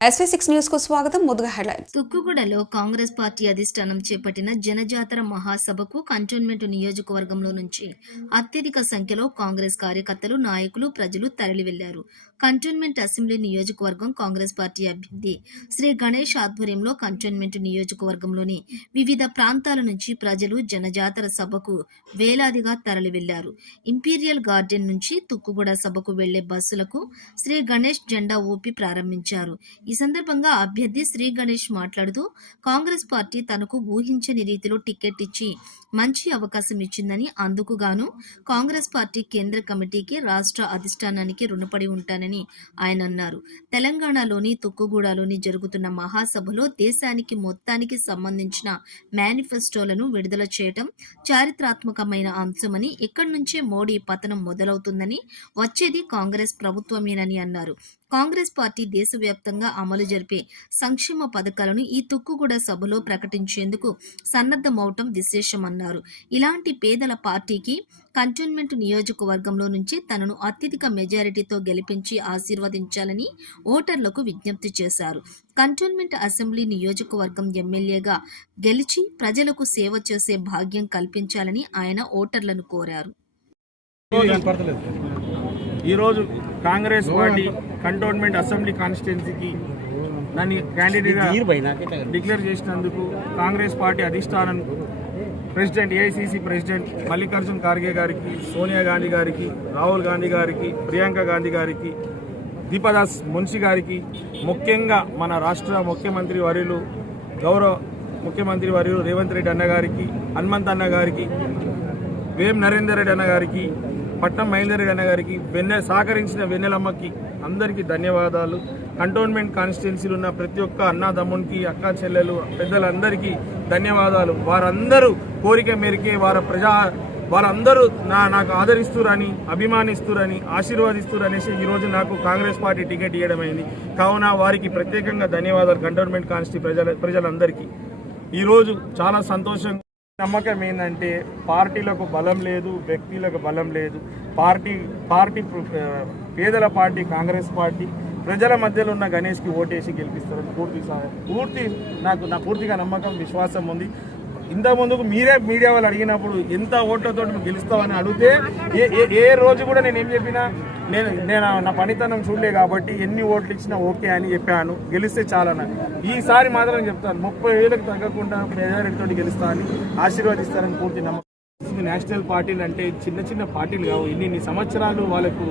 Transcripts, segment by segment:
SV six న్యూస్కు స్వాగతం ముందుగా హెడ్లైన్స్ తుక్కుగూడలో కాంగ్రెస్ పార్టీ అధిష్టానం చేపట్టిన జనజాతర మహాసభకు కంటోన్మెంట్ నియోజకవర్గంలో నుంచి అత్యధిక సంఖ్యలో కాంగ్రెస్ కార్యకర్తలు నాయకులు ప్రజలు తరలి వెళ్ళారు కంటోన్మెంట్ అసెంబ్లీ నియోజకవర్గం కాంగ్రెస్ పార్టీ అభ్యర్థి శ్రీ గణేష్ ఆధ్వర్యంలో కంటోన్మెంట్ నియోజకవర్గంలోని వివిధ ప్రాంతాల నుంచి ప్రజలు జనజాతర సభకు వేలాదిగా తరలి వెళ్ళారు ఇంపీరియల్ గార్డెన్ నుంచి తుక్కుగూడ సభకు వెళ్ళే బస్సులకు శ్రీ గణేష్ జెండా ఊపి ప్రారంభించారు. ఈ సందర్భంగా అభ్యర్థి శ్రీ గణేష్ మాట్లాడుతూ కాంగ్రెస్ పార్టీ తనకు ఊహించని రీతిలో టికెట్ ఇచ్చి మంచి అవకాశం ఇచ్చిందని అందుకు గాను కాంగ్రెస్ పార్టీ కేంద్ర కమిటీకి రాష్ట్ర అధిష్టానానికి రుణపడి ఉంటానని ఆయన అన్నారు. తెలంగాణలోని తుక్కుగూడలోని జరుగుతున్న మహాసభలో దేశానికి మొత్తానికి సంబంధించిన మేనిఫెస్టోలను విడుదల చేయటం చారిత్రాత్మకమైన అంశమని ఇక్కడి నుంచే మోడీ పతనం మొదలవుతుందని వచ్చేది కాంగ్రెస్ ప్రభుత్వమేనని అన్నారు. కాంగ్రెస్ పార్టీ దేశవ్యాప్తంగా అమలు జరిపే సంక్షేమ పథకాలను ఈ తుక్కుగూడ సభలో ప్రకటించేందుకు సన్నద్ధమవటం విశేషమన్నారు. ఇలాంటి పేదల పార్టీకి కంటోన్మెంట్ నియోజకవర్గంలో నుంచి తనను అత్యధిక మెజారిటీతో గెలిపించి ఆశీర్వదించాలని ఓటర్లకు విజ్ఞప్తి చేశారు. కంటోన్మెంట్ అసెంబ్లీ నియోజకవర్గం ఎమ్మెల్యేగా గెలిచి ప్రజలకు సేవ చేసే భాగ్యం కల్పించాలని ఆయన ఓటర్లను కోరారు. ఈరోజు కాంగ్రెస్ పార్టీ కంటోన్మెంట్ అసెంబ్లీ కాన్స్టిట్యున్సీకి నన్ను క్యాండిడేట్గా డిక్లేర్ చేసినందుకు కాంగ్రెస్ పార్టీ అధిష్టానం president AICC president Mallikarjun Kharge గారికి సోనియా గాంధీ గారికి రాహుల్ గాంధీ గారికి ప్రియాంక గాంధీ గారికి దీపదాస్ మున్షి గారికి ముఖ్యంగా మన రాష్ట్ర ముఖ్యమంత్రి వర్యులు గౌరవ ముఖ్యమంత్రి వర్యులు రేవంత్ రెడ్డి అన్న గారికి హనుమంత్ అన్న గారికి వేం నరేందర్ రెడ్డి అన్న గారికి పట్నం మహేందర్ రెడ్డి గారికి వెన్నె సహకరించిన వెన్నెలమ్మకి అందరికీ ధన్యవాదాలు. కంటోన్మెంట్ కాన్స్టిట్యున్సీలు ఉన్న ప్రతి ఒక్క అన్నదమ్మునికి అక్క చెల్లెలు పెద్దలందరికీ ధన్యవాదాలు. వారందరూ కోరిక మేరకే వారి ప్రజా వారందరూ నా నాకు ఆదరిస్తురని అభిమానిస్తురని ఆశీర్వాదిస్తురనేసి ఈరోజు నాకు కాంగ్రెస్ పార్టీ టికెట్ ఇవ్వడమైంది కావున వారికి ప్రత్యేకంగా ధన్యవాదాలు కంటోన్మెంట్ కాన్స్టి ప్రజల ప్రజలందరికీ. ఈరోజు చాలా సంతోషంగా నమ్మకం ఏంటంటే పార్టీలకు బలం లేదు వ్యక్తులకు బలం లేదు. పార్టీ పార్టీ పేదల పార్టీ కాంగ్రెస్ పార్టీ ప్రజల మధ్యలో ఉన్న గణేష్కి ఓటేసి గెలిపిస్తారని పూర్తి పూర్తి నాకు నా పూర్తిగా నమ్మకం విశ్వాసం ఉంది. ఇంత ముందుకు మీరే మీడియా వాళ్ళు అడిగినప్పుడు ఎంత ఓట్లతో గెలుస్తామని అడిగితే ఏ ఏ ఏ రోజు కూడా నేను ఏం చెప్పినా నేను నేను నా పనితనం చూడలే కాబట్టి ఎన్ని ఓట్లు ఇచ్చినా ఓకే అని చెప్పాను. గెలిస్తే చాలన? ఈసారి మాత్రం చెప్తాను ముప్పై వేలకు తగ్గకుండా మెజారిటీతో గెలుస్తా అని ఆశీర్వదిస్తారని పూర్తి నమ్మకం. నేషనల్ పార్టీలు అంటే చిన్న చిన్న పార్టీలు కావు. ఇన్ని ఇన్ని సంవత్సరాలు వాళ్ళకు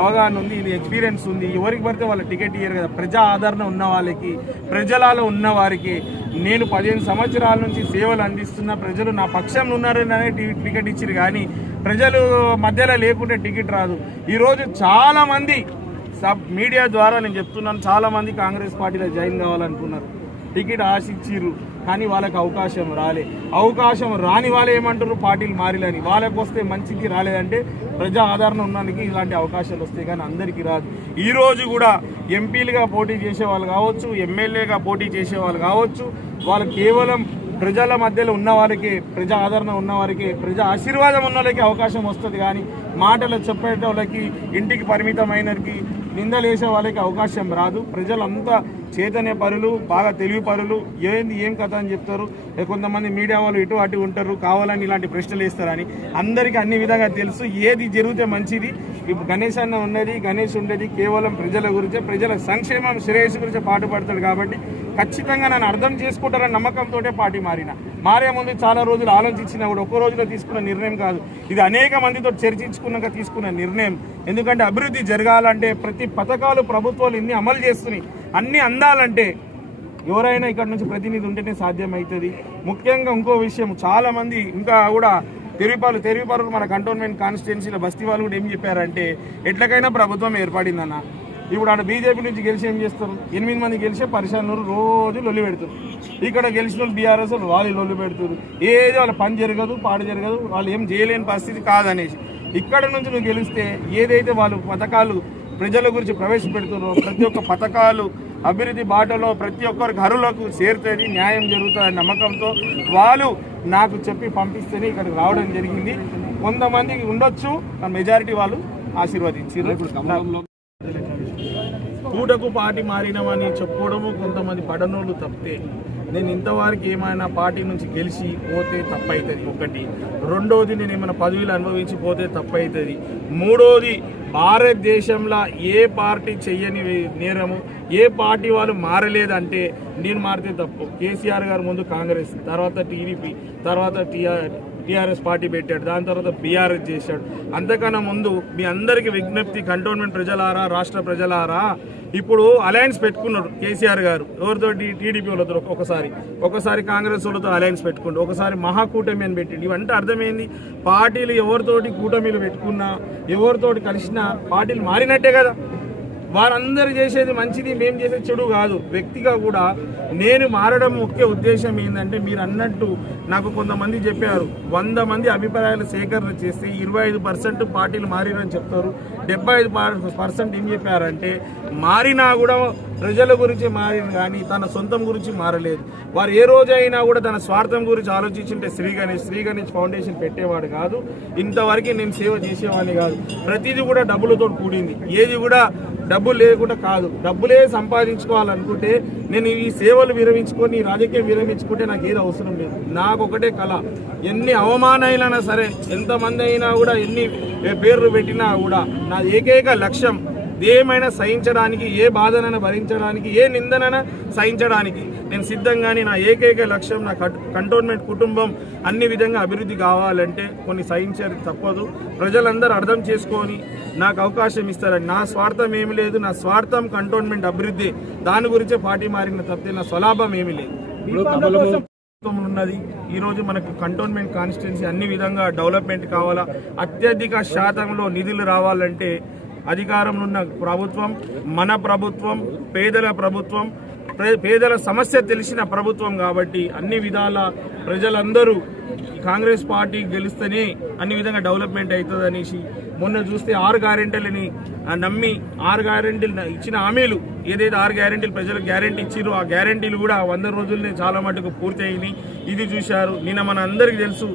అవగాహన ఉంది ఇది ఎక్స్పీరియన్స్ ఉంది. ఎవరికి పడితే వాళ్ళ టికెట్ ఇయ్యరు కదా. ప్రజా ఆదరణ ఉన్న వాళ్ళకి ప్రజలలో ఉన్న వారికి నేను పదిహేను సంవత్సరాల నుంచి సేవలు అందిస్తున్న ప్రజలు నా పక్షంలో ఉన్నారని టికెట్ ఇచ్చారు కానీ ప్రజలు మధ్యలో లేకుంటే టికెట్ రాదు. ఈరోజు చాలామంది సబ్ మీడియా ద్వారా నేను చెప్తున్నాను చాలా మంది కాంగ్రెస్ పార్టీలో జాయిన్ కావాలనుకున్నారు. టికెట్ ఆశించారు కానీ వాళ్ళకి అవకాశం రాలే. అవకాశం రాని వాళ్ళు ఏమంటారు పార్టీలు మారిలని. వాళ్ళకి వస్తే మంచికి రాలేదంటే ప్రజా ఆదరణ ఉన్నానికి ఇలాంటి అవకాశాలు వస్తాయి కానీ అందరికీ రాదు. ఈరోజు కూడా ఎంపీలుగా పోటీ చేసే వాళ్ళు కావచ్చు ఎమ్మెల్యేగా పోటీ చేసే వాళ్ళు కావచ్చు వాళ్ళు కేవలం ప్రజల మధ్యలో ఉన్నవారికి ప్రజా ఆదరణ ఉన్నవారికి ప్రజా ఆశీర్వాదం ఉన్న వాళ్ళకి అవకాశం వస్తుంది. కానీ మాటలు చెప్పే వాళ్ళకి ఇంటికి పరిమితమైనకి నిందలేసే వాళ్ళకి అవకాశం రాదు. ప్రజలంతా చైతన్య పరులు బాగా తెలివి పరులు ఏంది ఏం కథ అని చెప్తారు. కొంతమంది మీడియా వాళ్ళు ఇటు అటు ఉంటారు కావాలని ఇలాంటి ప్రశ్నలు వేస్తారని. అందరికీ అన్ని విధంగా తెలుసు ఏది జరిగితే మంచిది. ఇప్పుడు గణేష్ అన్న ఉన్నది గణేష్ ఉండేది కేవలం ప్రజల గురించే ప్రజల సంక్షేమం శ్రేయస్సు గురించే పాటుపడతాడు కాబట్టి ఖచ్చితంగా నన్ను అర్థం చేసుకుంటారని నమ్మకంతో పార్టీ మారిన. మారే ముందు చాలా రోజులు ఆలోచించినా కూడా ఒక్క రోజులో తీసుకున్న నిర్ణయం కాదు. ఇది అనేక మందితో చర్చించుకున్నాక తీసుకున్న నిర్ణయం. ఎందుకంటే అభివృద్ధి జరగాలంటే ప్రతి పథకాలు ప్రభుత్వాలు ఇన్ని అమలు చేస్తున్నాయి. అన్ని అందాలంటే ఎవరైనా ఇక్కడ నుంచి ప్రతినిధి ఉంటేనే సాధ్యమవుతుంది ముఖ్యంగా ఇంకో విషయం చాలా మంది ఇంకా కూడా తెరిపాలు తెరిపాలు మన కంటోన్మెంట్ కాన్స్టిట్యున్సీలో బస్తీ వాళ్ళు కూడా ఏం చెప్పారంటే ఎట్లకైనా ప్రభుత్వం ఏర్పడిందన్న. ఇప్పుడు ఆడ బీజేపీ నుంచి గెలిచి ఏం చేస్తారు? ఎనిమిది మంది గెలిచే పరిశాలను రోజు లొల్లి పెడతారు. ఇక్కడ గెలిచిన వాళ్ళు బీఆర్ఎస్ వాళ్ళు లొల్లి పెడుతారు. ఏది వాళ్ళ పని జరగదు పాడు జరగదు వాళ్ళు ఏం చేయలేని పరిస్థితి కాదనేసి. ఇక్కడ నుంచి నువ్వు గెలిస్తే ఏదైతే వాళ్ళు పథకాలు ప్రజల గురించి ప్రవేశపెడుతున్నారో. ప్రతి ఒక్క పథకాలు అభివృద్ధి బాటలో ప్రతి ఒక్కరికి అరులకు చేరుతుంది న్యాయం జరుగుతుంది నమ్మకంతో వాళ్ళు నాకు చెప్పి పంపిస్తేనే ఇక్కడికి రావడం జరిగింది. కొంతమందికి ఉండొచ్చు మెజారిటీ వాళ్ళు ఆశీర్వదించారు పూటకు పార్టీ మారినామని చెప్పుకోవడము కొంతమంది పడనోళ్ళు తప్పితే. నేను ఇంతవరకు ఏమైనా పార్టీ నుంచి గెలిచి పోతే తప్పవుతుంది ఒకటి. రెండోది నేను ఏమైనా పదవులు అనుభవించి పోతే తప్పవుతుంది మూడోది భారతదేశంలో ఏ పార్టీ చెయ్యని నేరము ఏ పార్టీ వాళ్ళు మారలేదంటే నేను మారితే తప్పు. కేసీఆర్ గారు ముందు కాంగ్రెస్ తర్వాత టీడీపీ తర్వాత టీఆర్ టీఆర్ఎస్ పార్టీ పెట్టాడు దాని తర్వాత బీఆర్ఎస్ చేశాడు. అంతకన్నా ముందు మీ అందరికీ విజ్ఞప్తి కంటోన్మెంట్ ప్రజలారా రాష్ట్ర ప్రజలారా ఇప్పుడు అలయన్స్ పెట్టుకున్నారు కేసీఆర్ గారు. ఎవరితో? టీడీపీ వాళ్ళతో ఒకసారి. ఒకసారి కాంగ్రెస్ వాళ్ళతో అలయన్స్ పెట్టుకుండు. ఒకసారి మహాకూటమి అని పెట్టిండు. ఇవంటే అర్థమైంది. పార్టీలు ఎవరితోటి కూటమిలు పెట్టుకున్నా ఎవరితోటి కలిసినా పార్టీలు మారినట్టే కదా. వారందరూ చేసేది మంచిది మేము చేసేది చెడు కాదు. వ్యక్తిగా కూడా నేను మారడం ముఖ్య ఉద్దేశం ఏంటంటే మీరు అన్నట్టు నాకు కొంతమంది చెప్పారు. వంద మంది అభిప్రాయాలు సేకరణ చేస్తే ఇరవై ఐదు పర్సెంట్ పార్టీలు మారినని చెప్తారు. డెబ్బై ఐదు పర్సెంట్ ఏం చెప్పారంటే మారినా కూడా ప్రజల గురించి మారింది కానీ తన సొంతం గురించి మారలేదు. వారు ఏ రోజైనా కూడా తన స్వార్థం గురించి ఆలోచించుంటే శ్రీ గణేష్ శ్రీ గణేష్ ఫౌండేషన్ పెట్టేవాడు కాదు. ఇంతవరకు నేను సేవ చేసేవాడిని కాదు. ప్రతిదీ కూడా డబ్బులతో కూడింది. ఏది కూడా డబ్బులు లేకుండా కాదు. డబ్బులే సంపాదించుకోవాలనుకుంటే నేను ఈ సేవలు విరమించుకొని రాజకీయం విరమించుకుంటే నాకు ఏది అవసరం లేదు. నాకు ఒకటే కళ. ఎన్ని అవమానాలైనా సరే ఎంతమంది అయినా కూడా ఎన్ని పేర్లు పెట్టినా కూడా నా ఏకైక లక్ష్యం ఏమైనా సహించడానికి ఏ బాధనైనా భరించడానికి ఏ నిందనైనా సహించడానికి నేను సిద్ధంగానే నా ఏకైక లక్ష్యం నా కట్- కంటోన్మెంట్ కుటుంబం అన్ని విధంగా అభివృద్ధి కావాలంటే కొన్ని సహించేది తప్పదు. ప్రజలందరూ అర్థం చేసుకొని నాకు అవకాశం ఇస్తారని. నా స్వార్థం ఏమి లేదు నా స్వార్థం కంటోన్మెంట్ అభివృద్ధి. దాని గురించే పార్టీ మారిన తప్పితే నా స్వలాభం ఏమీ లేదు. ఉన్నది. ఈ రోజు మనకు కంటోన్మెంట్ కాన్స్టిట్యున్సీ అన్ని విధంగా డెవలప్మెంట్ కావాలా? అత్యధిక శాతంలో నిధులు రావాలంటే అధికారంలో ఉన్న ప్రభుత్వం మన ప్రభుత్వం పేదల ప్రభుత్వం పేదల సమస్య తెలిసిన ప్రభుత్వం కాబట్టి అన్ని విధాల ప్రజలందరూ కాంగ్రెస్ పార్టీ గెలిస్తేనే అన్ని విధంగా డెవలప్మెంట్ అవుతుంది అనేసి మొన్న చూస్తే ఆరు గ్యారెంటీలని నమ్మి ఆరు గ్యారెంటీలు ఇచ్చిన హామీలు ఏదైతే ఆరు గ్యారెంటీలు ప్రజలకు గ్యారెంటీ ఇచ్చిరో ఆ గ్యారెంటీలు కూడా వంద రోజుల్ని చాలా మటుకు పూర్తయ్యాయి ఇది చూశారు. నిన్న మన అందరికీ తెలుసు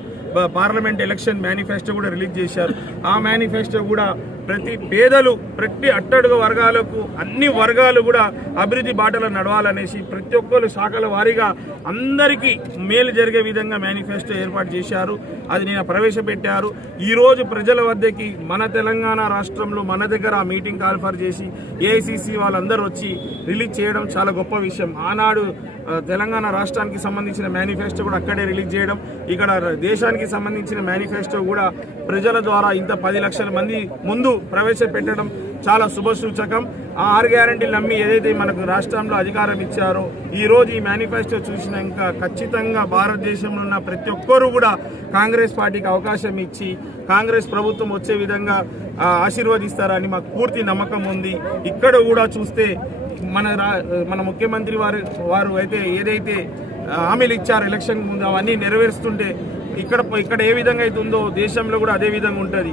పార్లమెంట్ ఎలక్షన్ మేనిఫెస్టో కూడా రిలీజ్ చేశారు. ఆ మేనిఫెస్టో కూడా ప్రతి పేదలు ప్రతి అట్టడుగు వర్గాలకు అన్ని వర్గాలు కూడా అభివృద్ధి బాటలో నడవాలనేసి ప్రతి ఒక్కరు శాఖల వారీగా అందరికీ మేలు జరిగే విధంగా మేనిఫెస్టో ఏర్పాటు చేశారు. అది నేను ప్రవేశపెట్టారు. ఈరోజు ప్రజల వద్దకి మన తెలంగాణ రాష్ట్రంలో మన దగ్గర ఆ మీటింగ్ కాల్ఫర్ చేసి ఏఐసిసి వాళ్ళందరూ వచ్చి రిలీజ్ చేయడం చాలా గొప్ప విషయం. ఆనాడు తెలంగాణ రాష్ట్రానికి సంబంధించిన మేనిఫెస్టో కూడా అక్కడే రిలీజ్ చేయడం ఇక్కడ దేశానికి సంబంధించిన మేనిఫెస్టో కూడా ప్రజల ద్వారా ఇంత పది లక్షల మంది ముందు ప్రవేశపెట్టడం చాలా శుభసూచకం. ఆ ఆరు గ్యారంటీలు నమ్మి ఏదైతే మనకు రాష్ట్రంలో అధికారం ఇచ్చారో ఈ రోజు ఈ మేనిఫెస్టో చూసినాక ఖచ్చితంగా భారతదేశంలో ఉన్న ప్రతి ఒక్కరూ కూడా కాంగ్రెస్ పార్టీకి అవకాశం ఇచ్చి కాంగ్రెస్ ప్రభుత్వం వచ్చే విధంగా ఆశీర్వదిస్తారని మాకు పూర్తి నమ్మకం ఉంది. ఇక్కడ కూడా చూస్తే మన రా- మన ముఖ్యమంత్రి వారు వారు అయితే ఏదైతే హామీలు ఇచ్చారు ఎలక్షన్ ముందు అవన్నీ నెరవేరుస్తుంటే ఇక్కడ ఇక్కడ ఏ విధంగా అయితే ఉందో దేశంలో కూడా అదే విధంగా ఉంటుంది.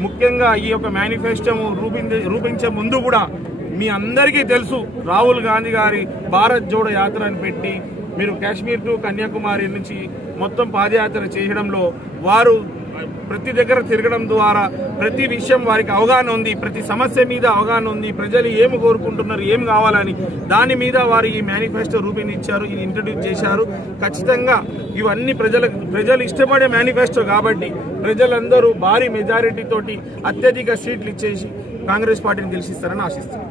ముఖ్యంగా ఈ యొక్క మేనిఫెస్టో రూపించే రూపించే ముందు కూడా మీ అందరికీ తెలుసు రాహుల్ గాంధీ గారి భారత్ జోడో యాత్ర అని పెట్టి మీరు కాశ్మీర్ టు కన్యాకుమారి నుంచి మొత్తం పాదయాత్ర చేయడంలో వారు ప్రతి దగ్గర తిరగడం ద్వారా ప్రతి విషయం వారికి అవగాహన ఉంది ప్రతి సమస్య మీద అవగాహన ఉంది ప్రజలు ఏమి కోరుకుంటున్నారు ఏం కావాలని దాని మీద వారు ఈ మేనిఫెస్టో రూపొందించారు ఇది ఇంట్రడ్యూస్ చేశారు. ఖచ్చితంగా ఇవన్నీ ప్రజలకు ప్రజలు ఇష్టపడే మేనిఫెస్టో కాబట్టి ప్రజలందరూ భారీ మెజారిటీతోటి అత్యధిక సీట్లు ఇచ్చేసి కాంగ్రెస్ పార్టీని గెలిచిస్తారని ఆశిస్తున్నారు